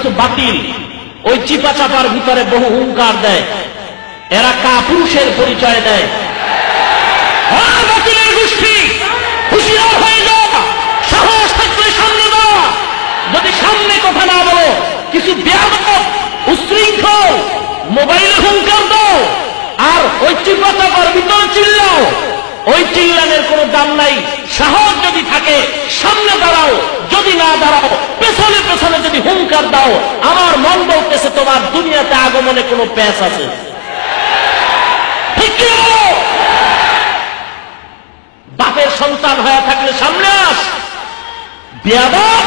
কিছু বাতিল ওই চিপা চাপার ভিতরে বহু হুঙ্কার দেয়, এরা কাপুরুষের পরিচয় দেয়। বাতিলের গোষ্ঠী হুঁশিয়ার হয়ে যাওয়া, সাহস থাকলে সামনে দেওয়া, যদি সামনে কথা না বলো কিছু বেয়াদব উশৃঙ্খল মোবাইলে হুঙ্কার দাও আর ওই চিপা চাপার ভিতরে চিল্লাও, ওই চিল্লানের কোনো দাম নাই। সাহস যদি থাকে সামনে দাঁড়াও, যদি না দাঁড়াও পেছনে পেছনে যদি হুঙ্কার দাও, আমার মন বলতেছে তোমার দুনিয়াতে আগমনে কোনো প্যাঁচ আছে। ঠিক কি? বাপের সন্তান হয়ে থাকলে সামনে আস। বেয়াদব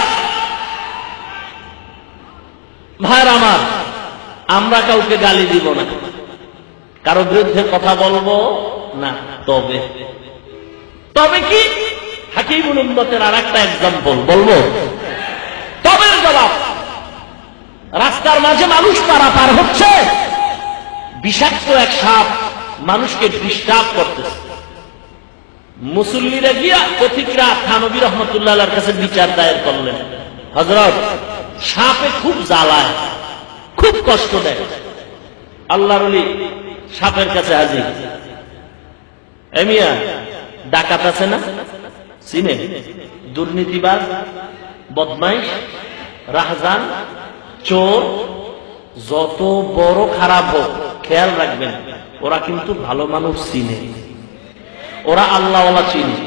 ভাইরা আমার, আমরা কাউকে গালি দিব না, কারো বিরুদ্ধে কথা বলবো না। তবে তবে কি হাকিমুল উম্মতের আর একটা এক্সাম্পল বলবো। তবের জবাব, রাস্তার মাঝে মানুষ পারাপার হচ্ছে, বিষাক্ত এক সাপ মানুষকে ডিস্টার্ব করতেছে। মুসল্লিরা গিয়া পথিকরা থানবী রহমতুল্লাহ আলাইহির কাছে বিচার দায়ের করলেন, হযরত সাপে খুব জ্বালায়, খুব কষ্ট দেয়। আল্লাহর ওলি সাপের কাছে হাজির। এ মিয়া, ডাকাত আছে না? চিনে? দুর্নীতিবাজ, বদমাইশ, রাহজান, চোর, যত বড় খারাপ হোক খেয়াল রাখবেন ওরা কিন্তু ভালো মানুষ চিনে, ওরা আল্লাহওয়ালা চিনে।